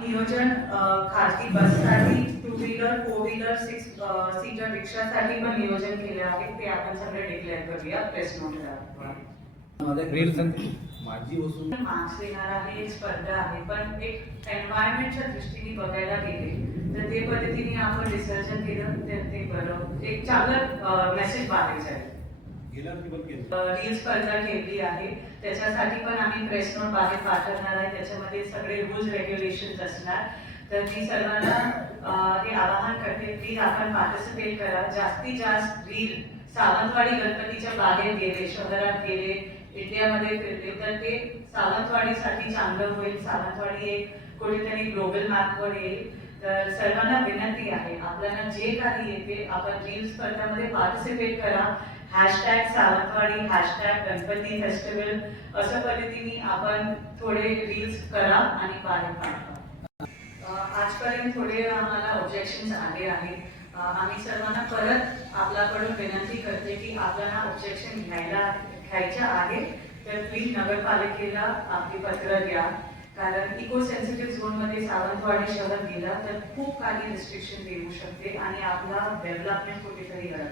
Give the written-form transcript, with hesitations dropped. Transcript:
नियोजन खाजगी बससाठी, two wheeler, four wheeler, six seater रिक्षासाठी पण नियोजन केले आहे. ते आपण सगळे डिक्लेअर करूया प्रेस नोटला. माझी वस्तू मार्क्स देणार आहे, एक स्पर्धा आहे, पण एक एन्व्हायरमेंटच्या दृष्टीने बघायला गेले तर ते पद्धतीने आपण विसर्जन केलं तर ते बरं एक चांगलं मेसेज बाहेर जाईल. रील स्पर्धा केली आहे, त्याच्यासाठी पण आम्ही प्रेस नोट बाहेर पाठवणार आहे. त्याच्यामध्ये सगळे रूल्स रेग्युलेशन असणार. तर मी सर्वांना हे आवाहन करते की आपण पार्टिसिपेट करा. जास्तीत जास्त रील सावंतवाडी गणपतीच्या बाहेर गेले, शहरात गेले, इंडियामध्ये फिरले तर ते सावंतवाडीसाठी चांगलं होईल. सावंतवाडी एक कुठेतरी ग्लोबल मॅपवर येईल. तर सर्वांना विनंती आहे, आपल्याला जे काही येते आपण रील स्पर्धामध्ये पार्टिसिपेट करा. Hashtag Sawantwadi, hashtag Ganpati festival अशा पद्धतीने आपण थोडे रील्स करा आणि बाहेर पाठवा. आजपर्यंत थोडे आम्हाला ऑब्जेक्शन्स आले आहेत. आम्ही सर्वांना परत आपल्याकडून विनंती करते की आपल्याला ऑब्जेक्शन घ्यायच्या आहे तर प्लीज नगरपालिकेला आपली पत्र द्या. कारण इको सेन्सिटिव्ह झोनमध्ये सावंतवाडी शहर गेला तर खूप काही रिस्ट्रिक्शन देऊ शकते आणि आपला डेव्हलपमेंट कुठेतरी घडत.